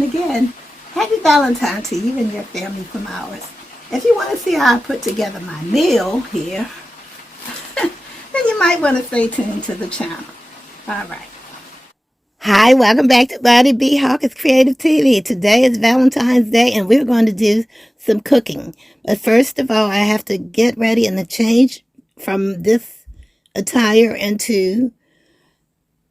And again, happy Valentine to you and your family from ours. If you want to see how I put together my meal here, then you might want to stay tuned to the channel. All right. Hi, welcome back to Bonnie B. Hawkins Creative TV. Today is Valentine's Day and we're going to do some cooking. But first of all, I have to get ready and change from this attire into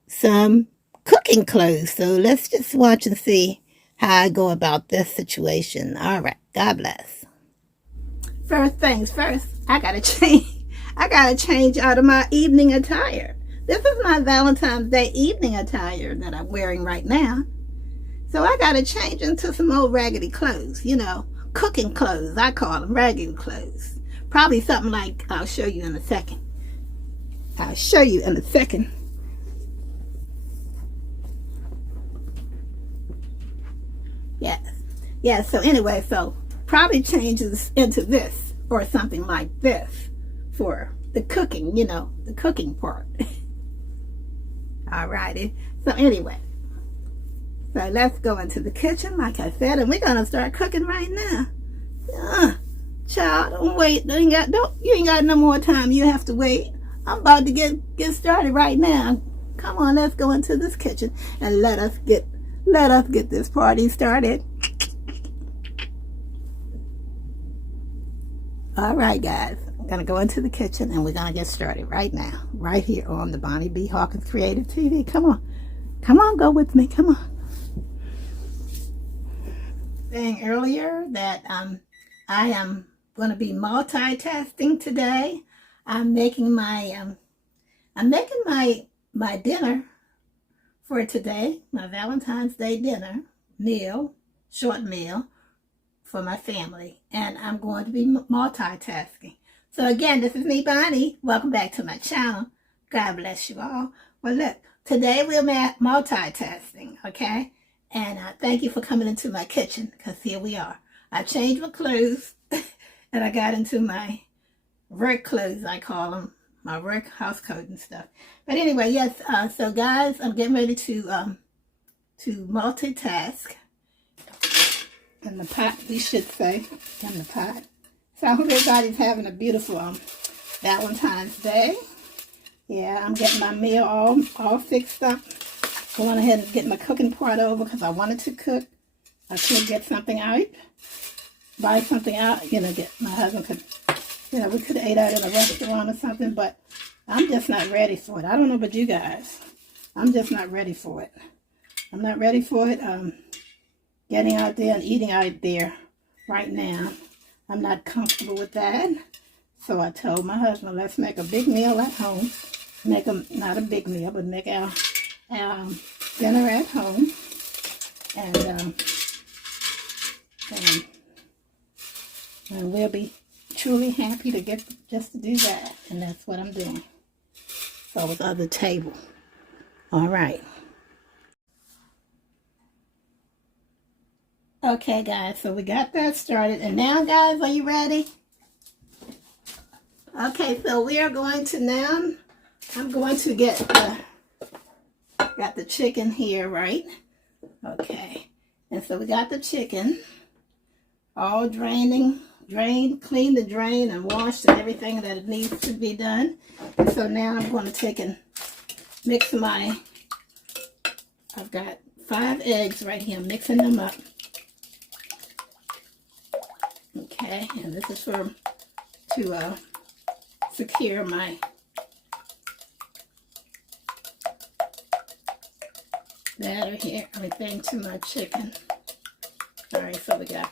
some cooking clothes. So let's just watch and see how I go about this situation. All right. God bless. First things first, I gotta change out of my evening attire. This is my Valentine's Day evening attire that I'm wearing right now. So I gotta change into some old raggedy clothes, you know, cooking clothes. I call them raggedy clothes. Probably something like, I'll show you in a second. Yes, so anyway, so probably changes into this or something like this for the cooking, you know, the cooking part. Alrighty, so anyway, so let's go into the kitchen, like I said, and we're gonna start cooking right now. Child, don't wait. You ain't got no more time. You have to wait. I'm about to get started right now. Come on, let's go into this kitchen and let us get this party started. All right, guys, I'm gonna go into the kitchen and we're gonna get started right now, right here on the Bonnie B. Hawkins Creative TV. Come on, go with me. Come on. Saying earlier that I am going to be multitasking today. I'm making my dinner for today, my Valentine's Day dinner meal, short meal for my family, and I'm going to be multitasking. So again, this is me, Bonnie. Welcome back to my channel. God bless you all. Well, look, today we're multitasking, okay? And thank you for coming into my kitchen, because here we are. I changed my clothes, and I got into my work clothes, I call them, my work house coat and stuff. But anyway, yes, so guys, I'm getting ready to multitask. In the pot, we should say, in the pot. So I hope everybody's having a beautiful Valentine's Day. Yeah, I'm getting my meal all fixed up. Going ahead and get my cooking part over because I wanted to cook. I could get something out, buy something out, you know, my husband could, you know, we could have ate out in a restaurant or something, but I'm just not ready for it. I don't know about you guys. I'm just not ready for it. I'm not ready for it. Getting out there and eating out there right now. I'm not comfortable with that. So I told my husband, let's make a big meal at home. Not a big meal, but make our dinner at home. And we'll be truly happy to get just to do that. And that's what I'm doing. So it's on the table. All right. Okay, guys, so we got that started. And now, guys, are you ready? Okay, so we are going to now, I'm going to got the chicken here, right? Okay, and so we got the chicken all drained, cleaned and drained and washed and everything that it needs to be done. And so now I'm going to take and mix I've got 5 eggs right here, I'm mixing them up. Okay, and this is to secure my batter here, everything to my chicken. All right, so we got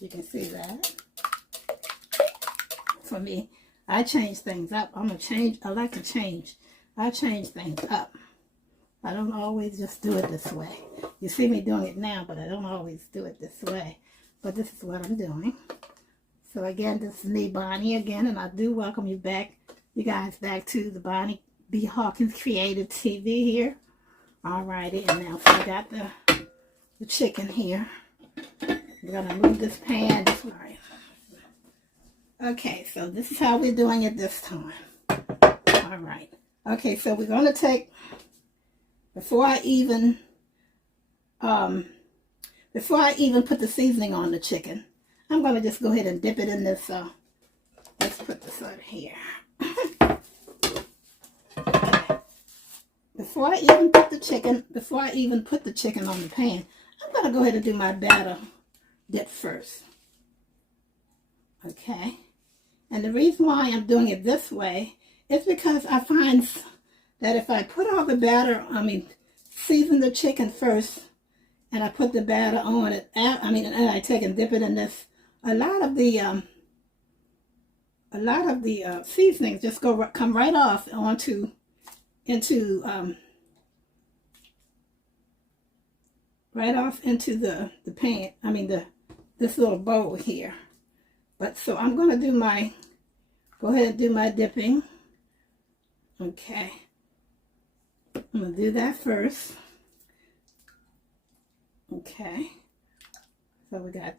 you can see that. For me, I change things up. I like to change. I change things up. I don't always just do it this way. You see me doing it now, but I don't always do it this way. But this is what I'm doing. So again, this is me, Bonnie, again, and I do welcome you guys back to the Bonnie B. Hawkins Creative TV here. Alrighty, and now so I got the chicken here. We're gonna move this pan this way. Okay, so this is how we're doing it this time. Alright. Okay, so we're gonna take, before I even before I even put the seasoning on the chicken, I'm going to just go ahead and dip it in this. Let's put this over here. Before I even put the chicken on the pan, I'm going to go ahead and do my batter dip first. Okay. And the reason why I'm doing it this way is because I find that if I put all the batter, season the chicken first, and I put the batter on it, and I take and dip it in this, a lot of the seasonings just come right off into the pan. This little bowl here. But so I'm going to go ahead and do my dipping. Okay. I'm going to do that first. Okay. So we got.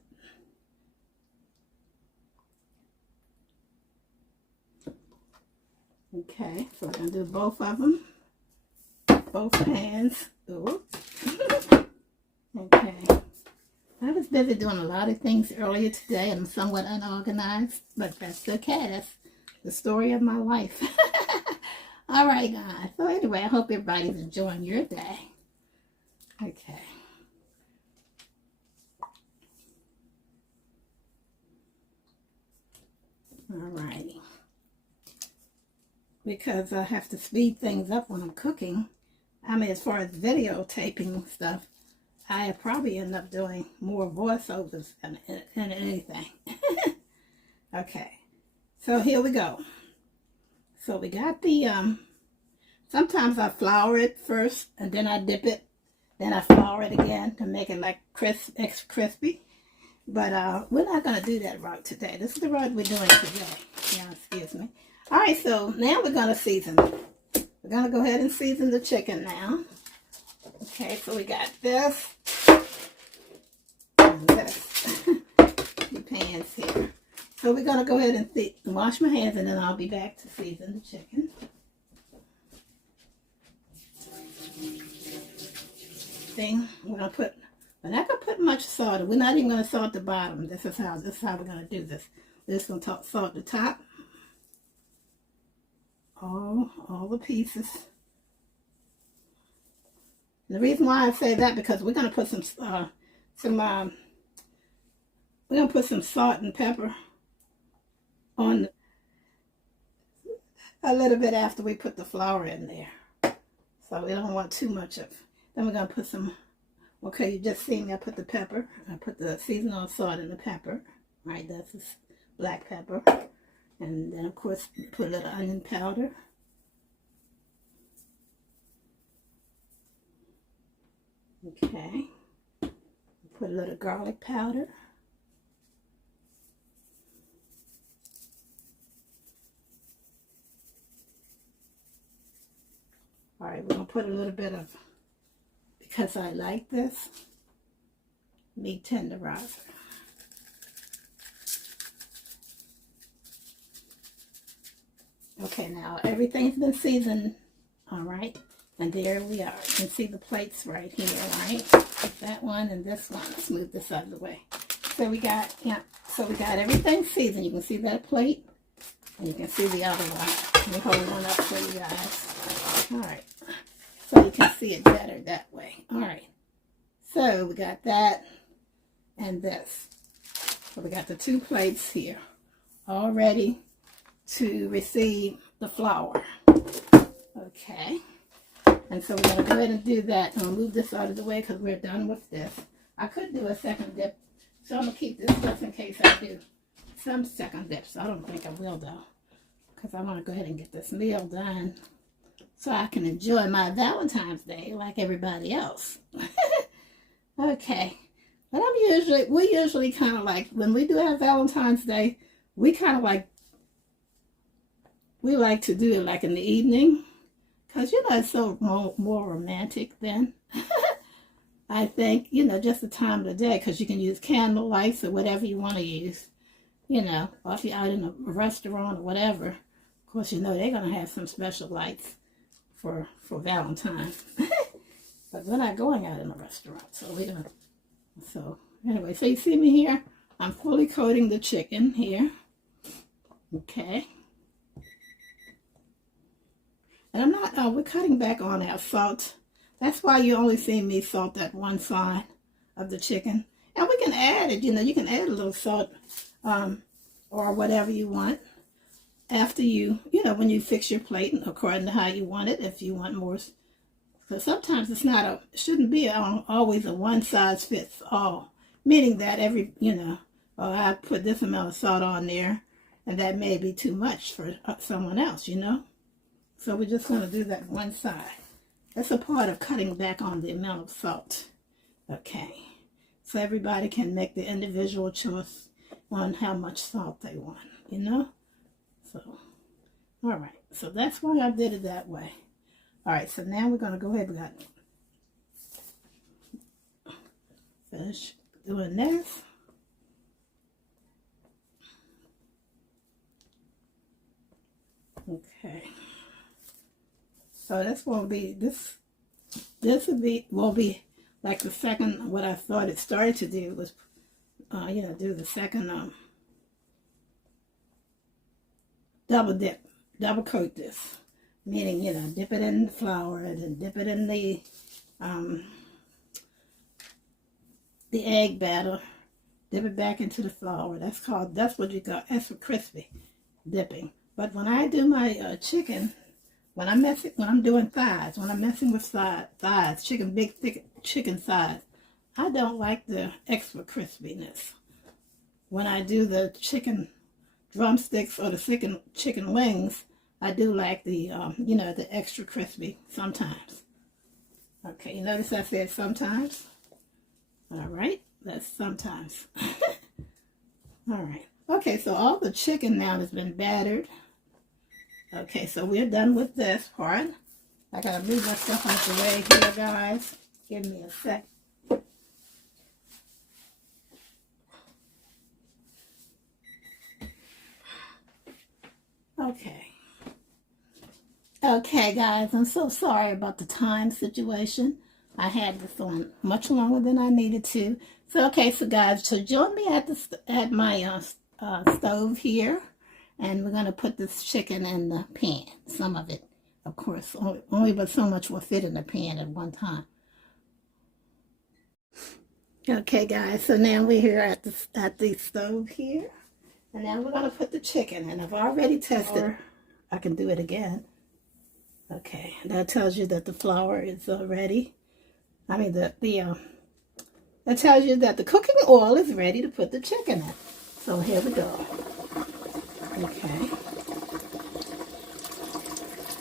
Okay. So we're going to do both of them. Both hands. Oops. Okay. I was busy doing a lot of things earlier today, and I'm somewhat unorganized, but that's okay. That's the story of my life. All right, guys. So anyway, I hope everybody's enjoying your day. Okay. All righty. Because I have to speed things up when I'm cooking. As far as videotaping stuff, I probably end up doing more voiceovers than anything. Okay, so here we go. So we got the, sometimes I flour it first, and then I dip it, then I flour it again to make it like extra crispy. But we're not going to do that route today. This is the route we're doing today. Yeah, excuse me. All right, so now we're going to season it. We're going to go ahead and season the chicken now. Okay, so we got this and this. The pans here. So we're going to go ahead and wash my hands, and then I'll be back to season the chicken. We're going to put, we're not going to put much salt. We're not even going to salt the bottom. This is how we're going to do this. We're just going to salt the top. All the pieces. The reason why I say that, because we're going to put some salt and pepper on a little bit after we put the flour in there. So we don't want too much of. Then we're going to put some, okay, you just seen me, I put the pepper. I put the seasonal salt in the pepper. Right, that's this black pepper. And then, of course, put a little onion powder. Okay. Put a little garlic powder. All right, we're going to put a little bit of, because I like this, meat tenderizer. Okay, now everything's been seasoned, all right, and there we are. You can see the plates right here, right? That one and this one. Let's move this out of the way. So we got, everything seasoned. You can see that plate, and you can see the other one. Let me hold one up for you guys. All right, so you can see it better that way. All right, so we got that and this. So we got the two plates here, all ready to receive the flour. Okay, and so we're going to go ahead and do that. I'm going to move this out of the way because we're done with this. I could do a second dip, so I'm going to keep this just in case I do some second dips. I don't think I will, though, because I want to go ahead and get this meal done so I can enjoy my Valentine's Day like everybody else. Okay, but we usually kind of like, when we do our Valentine's Day, we kind of like, we like to do it like in the evening, because, it's so more romantic then. I think, just the time of the day, because you can use candle lights or whatever you want to use, or if you're out in a restaurant or whatever. Of course, they're going to have some special lights for Valentine's. but we're not going out in a restaurant, so we don't. So anyway, so you see me here? I'm fully coating the chicken here. Okay. And I'm not, we're cutting back on our salt. That's why you only see me salt that one side of the chicken. And we can add it, you can add a little salt or whatever you want after when you fix your plate according to how you want it, if you want more. So sometimes it shouldn't be always a one size fits all, meaning that I put this amount of salt on there and that may be too much for someone else, So we're just going to do that one side. That's a part of cutting back on the amount of salt. Okay. So everybody can make the individual choice on how much salt they want, So, all right. So that's why I did it that way. All right. So now we're going to go ahead. We got finish doing this. Okay. So this will be will be like the second. What I thought it started to do was, do the second double coat this, meaning dip it in the flour and then dip it in the egg batter, dip it back into the flour. That's what you call extra crispy dipping. But when I do my chicken. When I'm doing thighs, when I'm messing with thighs, big thick chicken thighs, I don't like the extra crispiness. When I do the chicken drumsticks or the chicken wings, I do like the the extra crispy sometimes. Okay, you notice I said sometimes. All right, that's sometimes. All right. Okay, so all the chicken now has been battered. Okay, so we're done with this part. I gotta move my stuff out the way here, guys. Give me a sec. Okay. Okay, guys, I'm so sorry about the time situation. I had this on much longer than I needed to. So, okay, so guys, so join me at my stove here. And we're going to put this chicken in the pan, some of it, of course. Only but so much will fit in the pan at one time. Okay, guys, so now we're here at the stove here. And now we're going to put the chicken in. I've already tested. I can do it again. Okay, that tells you that the flour is ready. I mean, that tells you that the cooking oil is ready to put the chicken in. So here we go. Okay.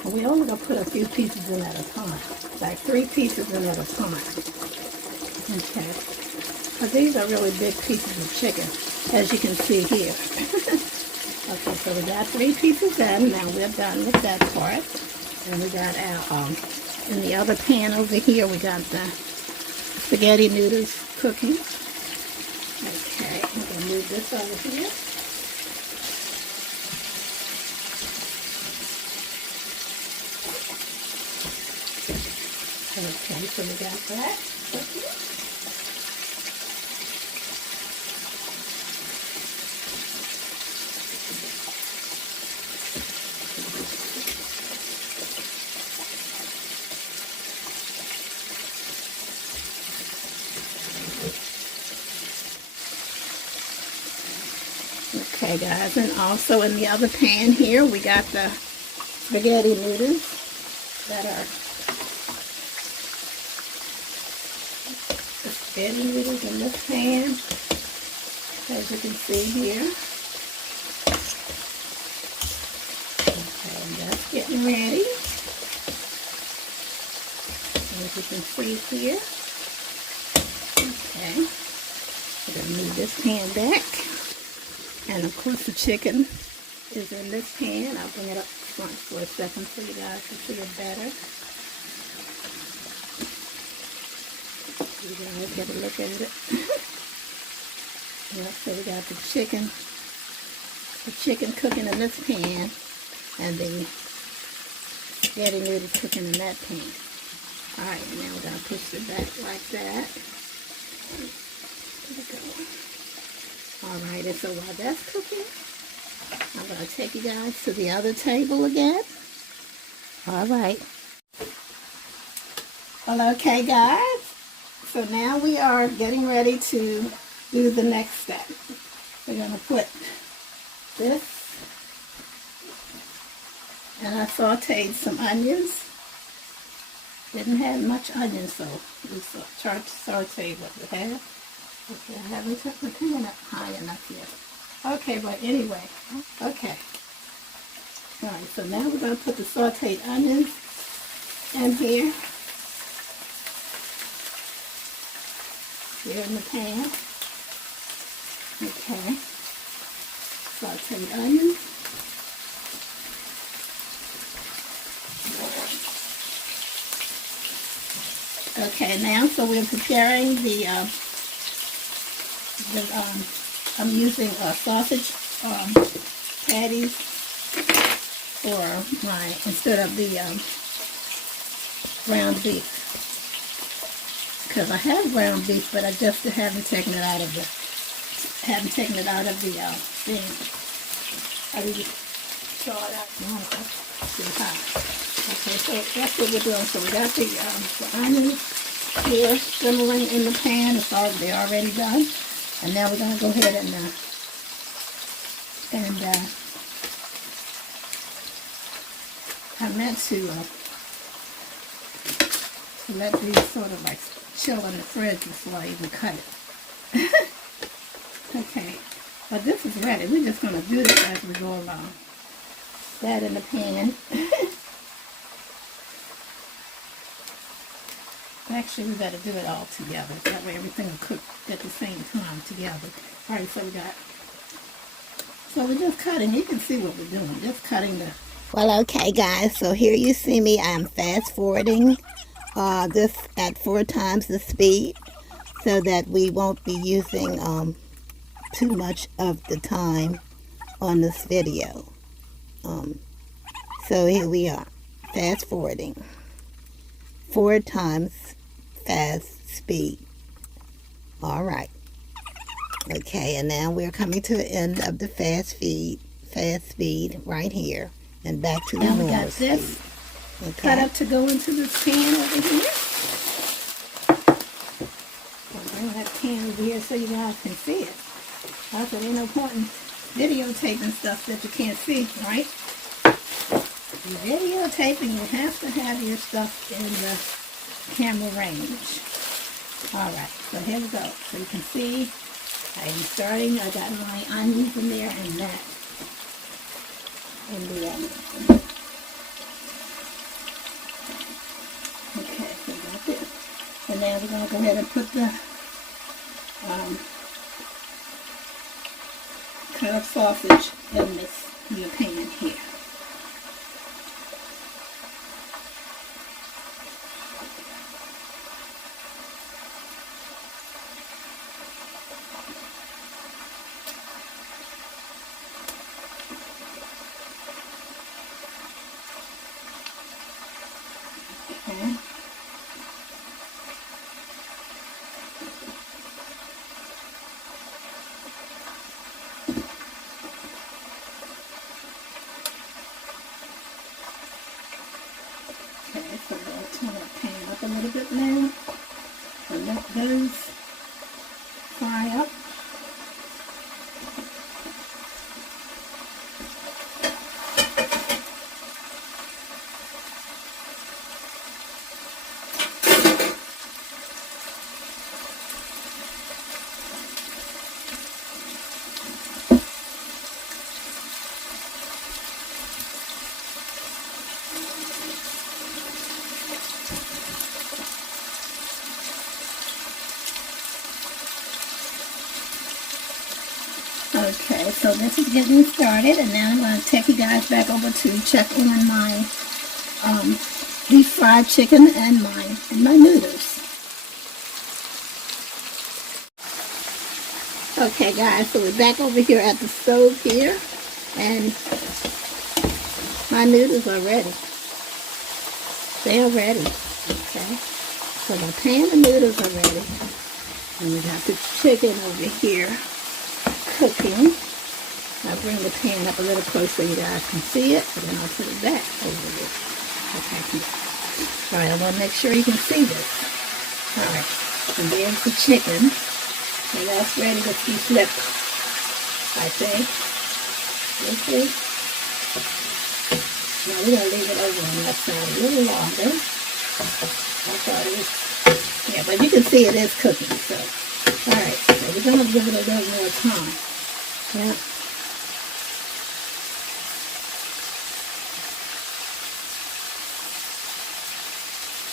And we only going to put a few pieces in at a time. Like 3 pieces in at a time. Okay. Because these are really big pieces of chicken, as you can see here. Okay, so we got 3 pieces in. Now we're done with that part. And we got our, in the other pan over here, we got the spaghetti noodles cooking. Okay, I'm going to move this over here. Okay, so we got that. Okay, guys, and also in the other pan here, we got the spaghetti noodles that are spaghetti noodles in this pan, as you can see here. Okay, and that's getting ready. As you can see here. Okay, we're going to move this pan back. And of course the chicken is in this pan. I'll bring it up front for a second so you guys can see it better. You guys get a look at it. Yeah, so we got the chicken cooking in this pan and the spaghetti noodles cooking in that pan. Alright, now we're going to push it back like that. There we go. Alright, and so while that's cooking, I'm going to take you guys to the other table again. Alright. Well, okay, guys. So now we are getting ready to do the next step. We're going to put this, and I sauteed some onions. Didn't have much onions, so we tried to saute what we have. Okay, I haven't took the pan up high enough yet. Okay, but anyway, okay. Alright, so now we're going to put the sauteed onions in here. Here in the pan. Okay. Sauteed onions. Okay, now so we're preparing I'm using sausage patties for instead of the ground beef, because I have ground beef, but I just haven't taken it out of the thing. I didn't saw it out. Too hot. Okay, so that's what we're doing. So we got the onions here simmering in the pan. They're already done. And now we're going to go ahead and I meant to let these sort of like chill in the fridge before I even cut it. Okay, but this is ready. We're just going to do this as we go along. That in the pan. Actually, we got to do it all together. That way everything will cook at the same time together. Alright, so we're just cutting. You can see what we're doing. Just cutting the... Well, okay, guys. So here you see me. I'm fast forwarding this at 4 times the speed so that we won't be using too much of the time on this video. So here we are. Fast forwarding. 4 times fast speed. Alright. Okay, and now we're coming to the end of the fast speed right here. And back to the normal speed. Now we got this cut up to go into this pan over here. I'll bring that pan over here so you guys can see it. Also, there ain't no point in videotaping stuff that you can't see, right? If you're videotaping, you have to have your stuff in the camera range. Alright, so here we go. So you can see I'm starting. I got my onions in there and that in the okay, so we got this. And now we're going to go ahead and put the cut up sausage in this new pan here. Okay. Okay, so we'll turn our pan up a little bit now and let those fry up. Okay, so this is getting started, and now I'm going to take you guys back over to check on my deep fried chicken and my noodles. Okay, guys, so we're back over here at the stove here, and my noodles are ready. They are ready. Okay, so my pan and noodles are ready. And we got the chicken over here cooking. I'll bring the pan up a little closer so you guys can see it, and then I'll put it back over there. Okay. All right, I want to make sure you can see this. All right, and there's the chicken, and that's ready to be flipped, I think. You see? Now we're going to leave it over on that side a little longer. I thought it was, yeah, but you can see it is cooking, so. All right, so we're going to give it a little more time. Yeah.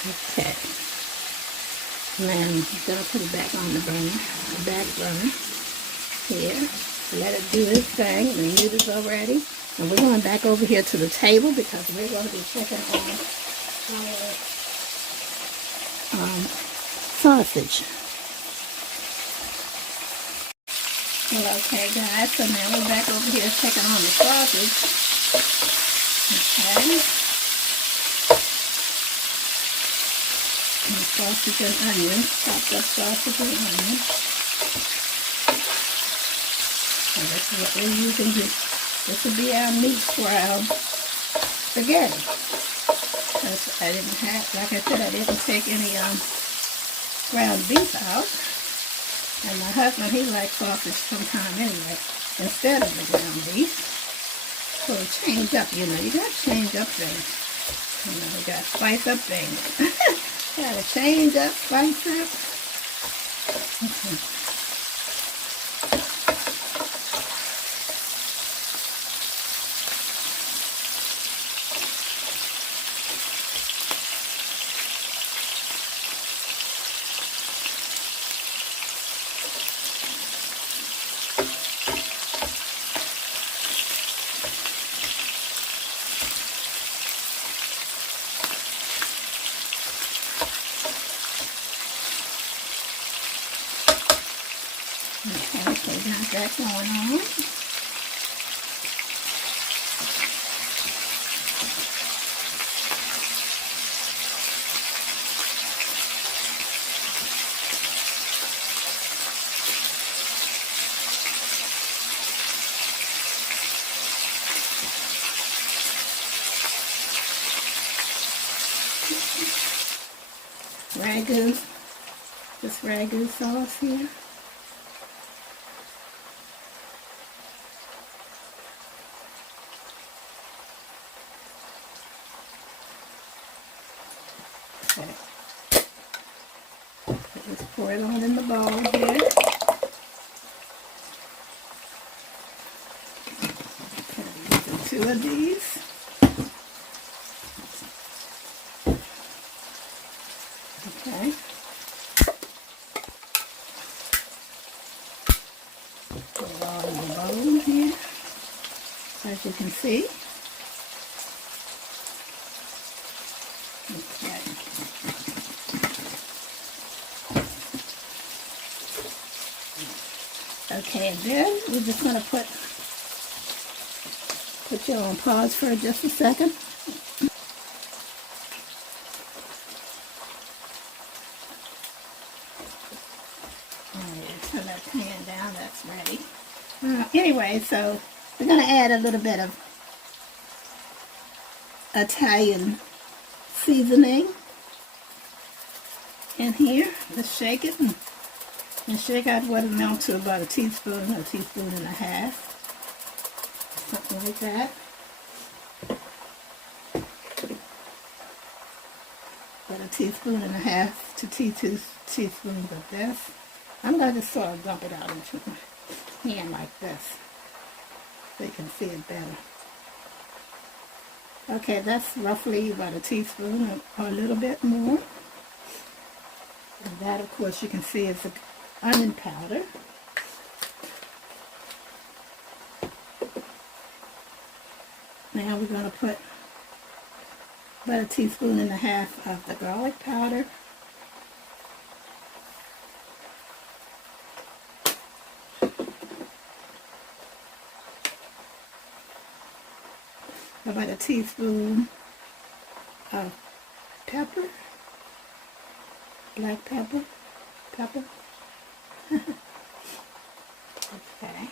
Okay. And then I'm going to put it back on the burner, the back burner here. Let it do its thing. The noodles are ready. And we're going back over here to the table because we're going to be checking on our sausage. Well, okay, guys, so now we're back over here checking on the sausage. Okay. And sausage and onion, chopped up sausage and onion. And this is what we're using here. This will be our meat ground spaghetti. I didn't have, like I said, I didn't take any ground beef out. And my husband, he likes sausage sometime anyway, instead of the ground beef. So change up, you know, you got to change up things. You know, you got to spice up things. Got to change up, spice up. Okay, so we got that going on. Ragu, this ragu sauce here. Okay. Just pour it on in the bowl here. Okay, use two of these. Okay. Put it all in the bowl here, as you can see. Okay. Okay, and then we're just going to put you on pause for just a second. Alright, turn that pan down, that's ready. Anyway, so we're going to add a little bit of Italian seasoning in here. Let's shake it and shake out what amounts to about a teaspoon and a half. Something like that. About a teaspoon and a half to 2 teaspoons of this. I'm going to just sort of dump it out into my hand like this so you can see it better. Okay, that's roughly about a teaspoon or a little bit more. And that, of course, you can see is the onion powder. Now we're going to put about a teaspoon and a half of the garlic powder. About a teaspoon of pepper. black pepper. Okay.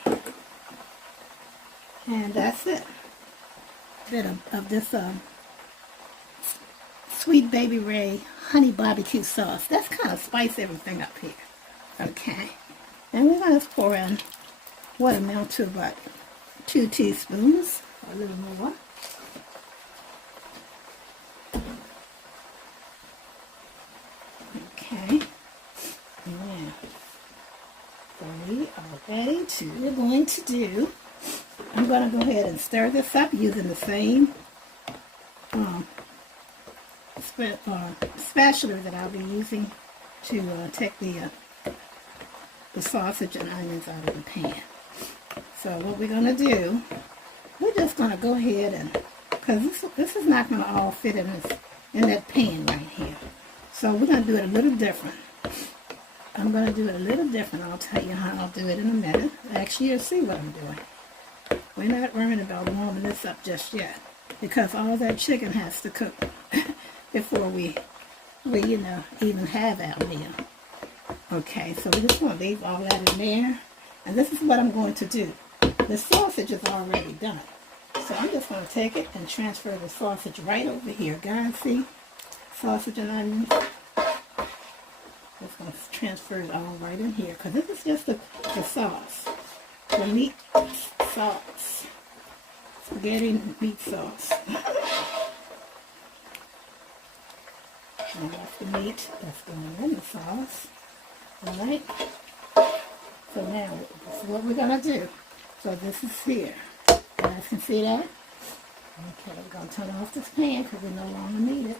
And that's it. A bit of this Sweet Baby Ray honey barbecue sauce. That's kind of spice everything up here. Okay. And we're going to pour in what amount to about 2 teaspoons, or a little more. Okay. Yeah. So we are ready to, I'm going to go ahead and stir this up using the same spatula that I'll be using to take the sausage and onions out of the pan. So what we're going to do, we're just going to go ahead and, because this is not going to all fit in that pan right here. So we're going to do it a little different. I'm going to do it a little different. I'll tell you how I'll do it in a minute. Actually, you'll see what I'm doing. We're not worrying about warming this up just yet, because all that chicken has to cook before we even have our meal. Okay, so we just want to leave all that in there. And this is what I'm going to do. The sausage is already done. So I'm just going to take it and transfer the sausage right over here. Guys, see? Sausage and onions. Just going to transfer it all right in here, because this is just the sauce. The meat sauce. Spaghetti meat sauce. And that's the meat that's going in the sauce. Alright? So now, this is what we're going to do. So this is here. You guys can see that? Okay, we're going to turn off this pan because we no longer need it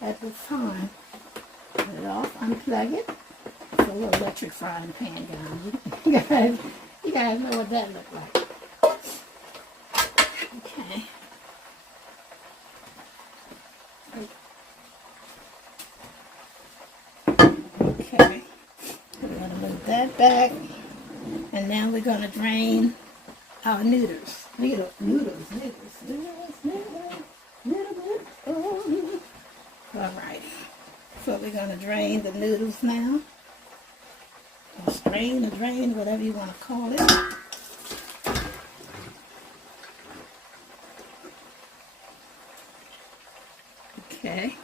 at this time. Turn it off, unplug it. It's a little electric frying pan, guys. You guys know what that looks like. Okay. Okay. We're going to move that back. And now we're going to drain our noodles. Alright. So we're going to drain the noodles now. Or strain or drain, whatever you want to call it. Okay.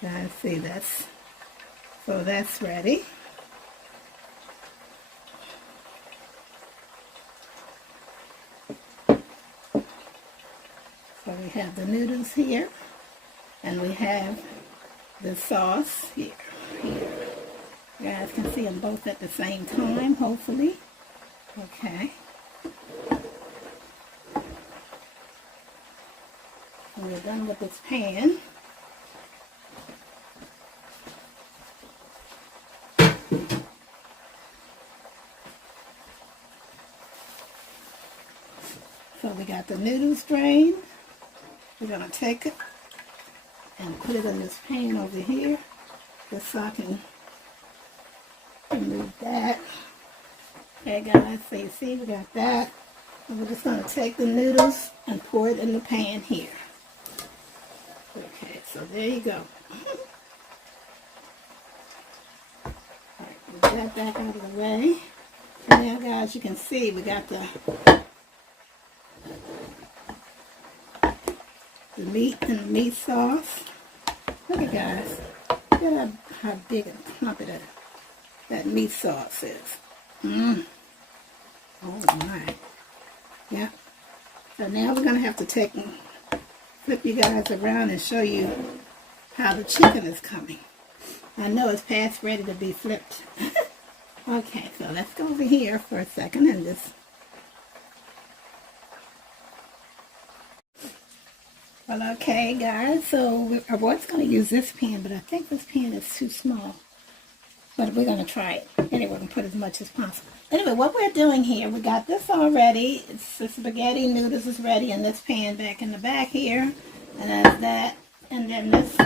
Guys, see that's ready. So we have the noodles here, and we have the sauce here. You guys can see them both at the same time, hopefully. Okay. When we're done with this pan, so we got the noodles drained. We're going to take it and put it in this pan over here, just so I can remove that. Okay, guys, so you see we got that. And we're just going to take the noodles and pour it in the pan here. Okay, so there you go. Alright, move that back out of the way. And now, guys, you can see we got the meat and the meat sauce. Look at guys. Look at how big and clumpy that meat sauce is. Oh my. Yeah. So now we're going to have to flip you guys around and show you how the chicken is coming. I know it's past ready to be flipped. Okay, so let's go over here for a second and just... Well, okay, guys, so I was going to use this pan, but I think this pan is too small. But we're going to try it. Anyway, we're going to put as much as possible. Anyway, what we're doing here, we got this all ready. It's the spaghetti noodles is ready in this pan back in the back here. And that's that. And then this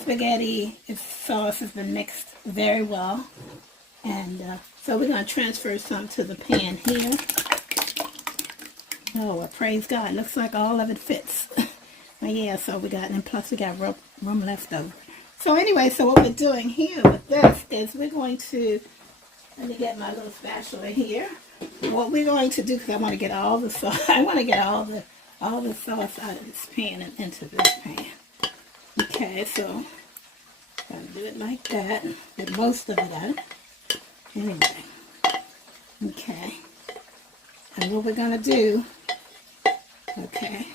spaghetti sauce has been mixed very well. And so we're going to transfer some to the pan here. Oh, well, praise God. Looks like all of it fits. Yeah, so we got, and plus we got room left over. So anyway, so what we're doing here with this is we're going to, let me get my little spatula here. What we're going to do, because I want to get all the sauce, I want to get all the sauce out of this pan and into this pan. Okay, so gotta do it like that. Get most of it out. Anyway. Okay. And what we're gonna do, okay,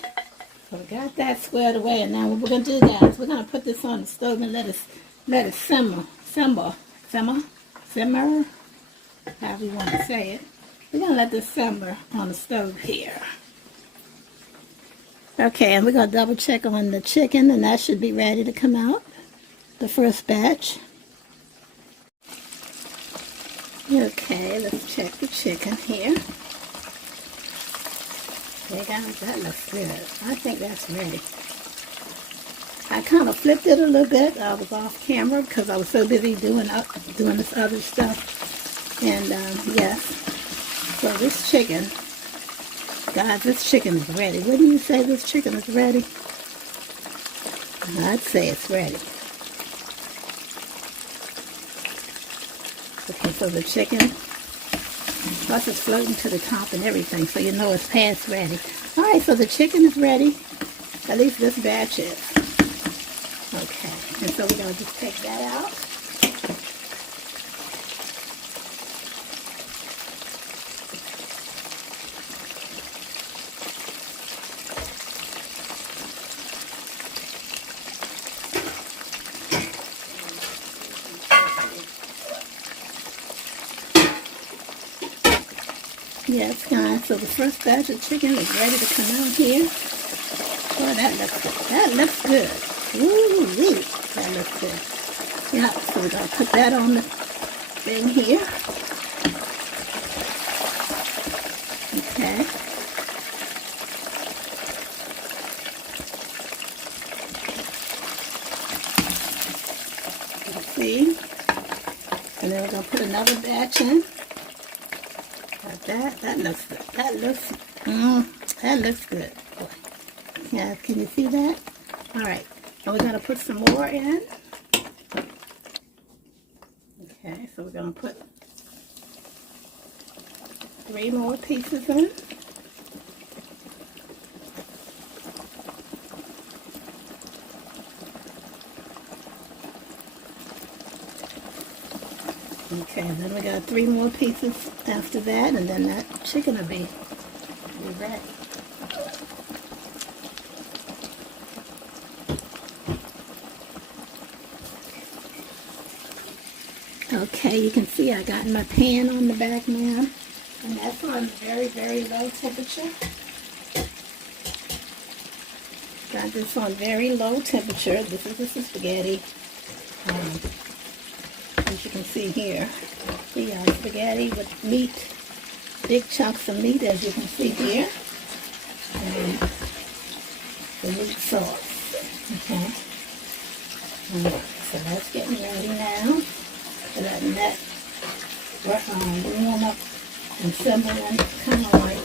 so we got that squared away, and now what we're gonna do, guys, we're gonna put this on the stove and let it simmer, however you want to say it. We're gonna let this simmer on the stove here. Okay, and we're gonna double check on the chicken, and that should be ready to come out, the first batch. Okay, let's check the chicken here. Okay, guys, that looks good. I think that's ready. I kind of flipped it a little bit. I was off camera because I was so busy doing this other stuff. And yes, so this chicken, guys, this chicken is ready. Wouldn't you say this chicken is ready? I'd say it's ready. Okay, so the chicken, plus it's floating to the top and everything, so you know it's past ready. All right, so the chicken is ready. At least this batch is. Okay, and so we're going to just take that out. Yes, guys, so the first batch of chicken is ready to come out here. Oh, that looks good. That looks good. Ooh-wee. That looks good. Yeah, so we're going to put that on the thing here. Okay. You see? And then we're going to put another batch in. That looks good. That looks good. Yeah, can you see that? All right, and we're gonna put some more in. Okay, so we're gonna put 3 more pieces in. Okay, then we got 3 more pieces after that, and then that chicken will be ready. Okay, you can see I got my pan on the back now, and that's on very, very low temperature. Got this on very low temperature. This is the spaghetti. As you can see here, the spaghetti with meat, big chunks of meat, as you can see here, and the meat sauce. Okay, so that's getting ready now. So letting that warm up and simmer and kind of like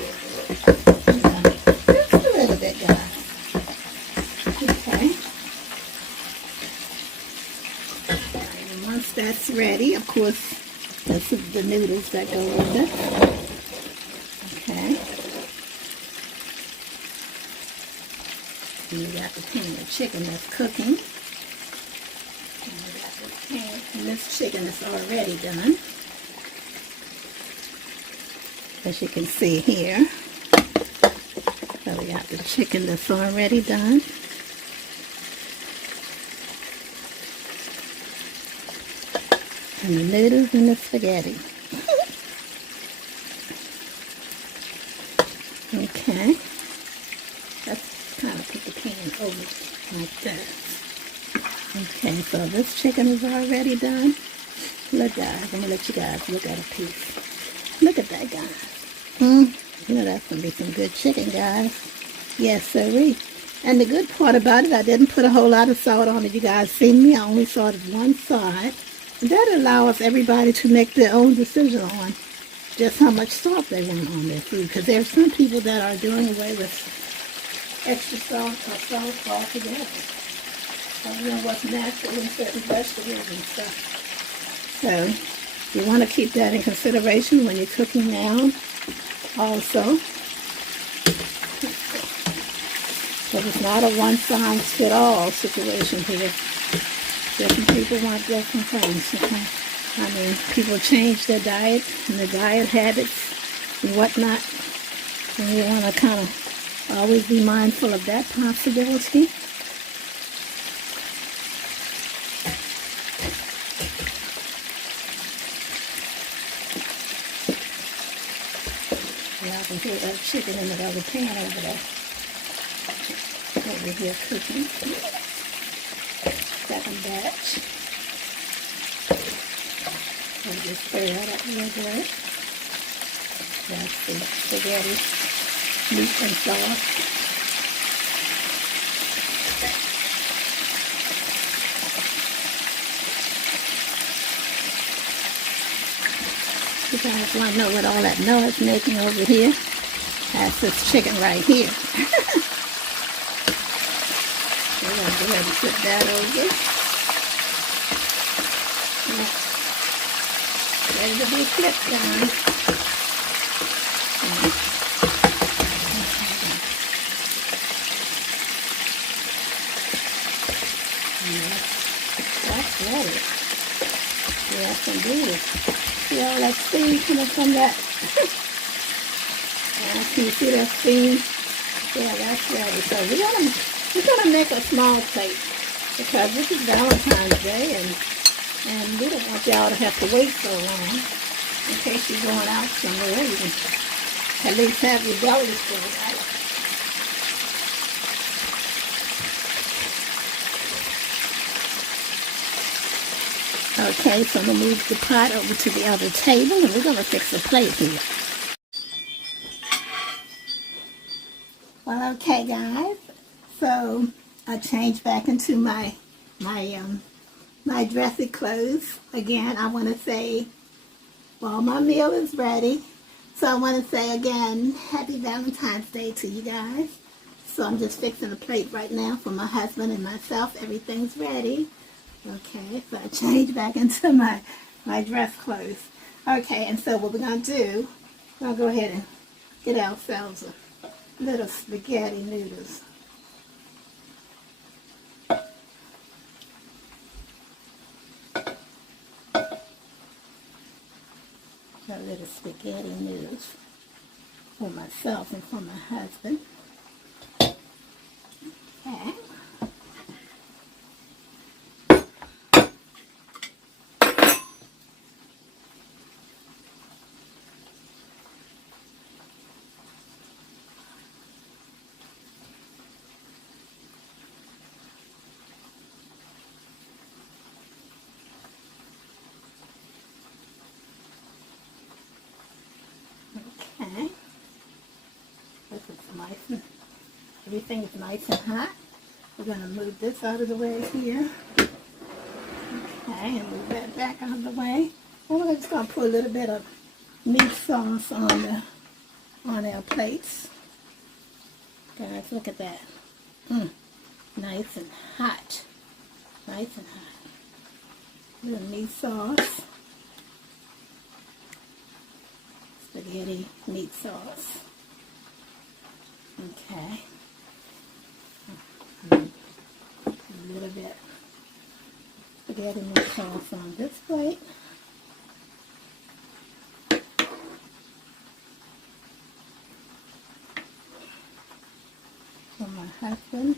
just a little bit, guys. Okay. And once that's ready, of course, that's the noodles that go with it. Okay. And you got the pan of chicken that's cooking. And we got this pan, and this chicken is already done. As you can see here. So we got the chicken that's already done. And the noodles and the spaghetti. Okay. Let's kind of put the pan over like that. Okay, so this chicken is already done. Look, guys, I'm going to let you guys look at a piece. Look at that, guys. You know, that's going to be some good chicken, guys. Yes, sirree. And the good part about it, I didn't put a whole lot of salt on it. You guys seen me, I only salted one side. And that allows everybody to make their own decision on just how much salt they want on their food. Because there are some people that are doing away with extra salt or salt altogether. what's natural in certain vegetables and stuff. So you want to keep that in consideration when you're cooking now also. But it's not a one-size-fits-all situation here. Different people want different things. Okay? I mean, people change their diet and their diet habits and whatnot. And you want to kind of always be mindful of that possibility. Yeah, I can hear that chicken in the other pan over there. Over here cooking. Second batch. And just stir that up real good. That's the spaghetti meat and sauce. You guys want to know what all that noise making over here? That's this chicken right here. We're going to go ahead and put that over. Ready to be flipped down. That's ready. Yes, indeed. See all that steam coming from that? Can you see that steam? Yeah, that's ready. So we're gonna make a small plate because this is Valentine's Day and we don't want y'all to have to wait so long. In case you're going out somewhere, you can at least have your belly full, right? Okay, so I'm going to move the pot over to the other table and we're going to fix a plate here. Well, okay guys, so I changed back into my dressy clothes. Again, I want to say, well, my meal is ready. So I want to say again, happy Valentine's Day to you guys. So I'm just fixing a plate right now for my husband and myself. Everything's ready. Okay, so I changed back into my dress clothes. Okay, and so what we're going to do, we're going to go ahead and get ourselves a little spaghetti noodles. A little spaghetti noodles for myself and for my husband. Okay. Okay. This is nice and everything is nice and hot. We're going to move this out of the way here. Okay, and move that back out of the way. And we're just going to put a little bit of meat sauce on our plates. Guys, look at that. Nice and hot. Nice and hot. A little meat sauce. Spaghetti meat sauce. Okay. A little bit spaghetti meat sauce on this plate. For my husband,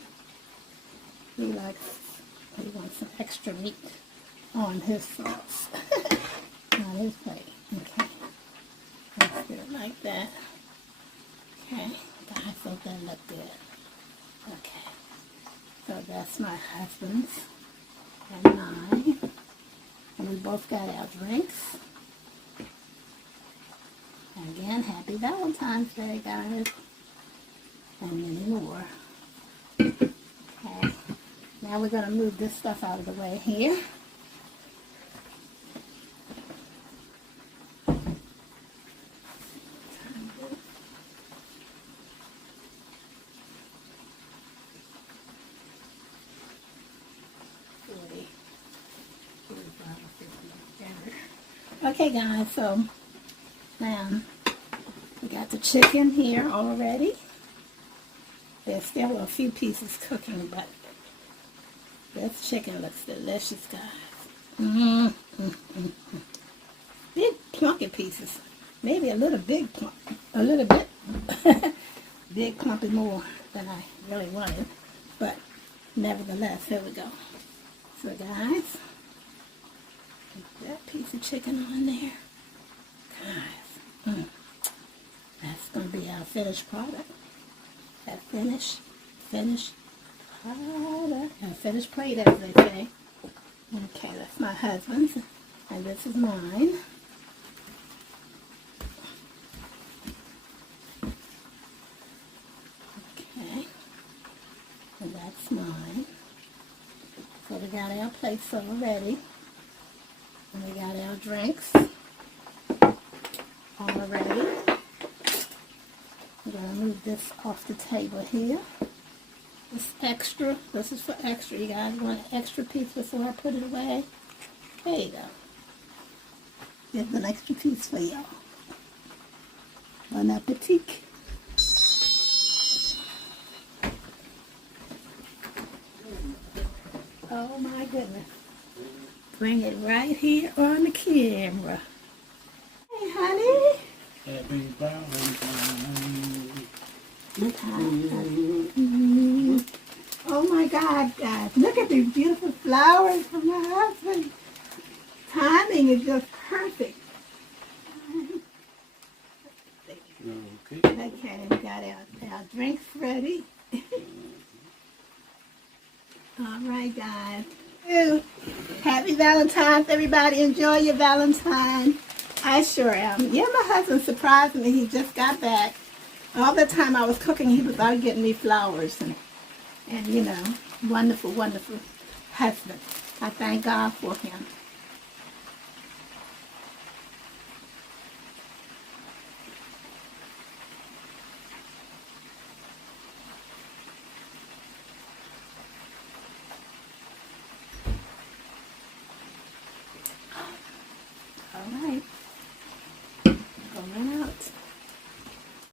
he wants some extra meat on his sauce. On his plate. Okay. Let's do it like that. Okay. I think that look good. Okay. So that's my husband's and mine. And we both got our drinks. And again, happy Valentine's Day, guys. And many more. Okay. Now we're going to move this stuff out of the way here. Okay, guys, so now we got the chicken here already. There's still a few pieces cooking, but this chicken looks delicious, guys. Big plunky pieces. Maybe a little big plump, a little bit big clumpy more than I really wanted. But nevertheless, here we go. So guys, put that piece of chicken on there. Guys, that's going to be our finished product. That finished product. A finished plate, as they say. Okay, that's my husband's, and this is mine. Okay, and that's mine. So we got our plates all ready, and we got our drinks all ready. I'm going to move this off the table here. This extra, this is for extra. You guys want an extra piece before I put it away? There you go. Here's an extra piece for y'all. Bon appetit. Oh my goodness. Bring it right here on the camera. Hey, honey. Happy Valentine. Oh my God, guys. Look at these beautiful flowers from my husband. Timing is just perfect. Okay. Okay, we got our drinks ready. All right, guys. Happy Valentine's, everybody. Enjoy your Valentine. I sure am. Yeah, my husband surprised me. He just got back. All the time I was cooking, he was out getting me flowers. And you know, wonderful, wonderful husband. I thank God for him.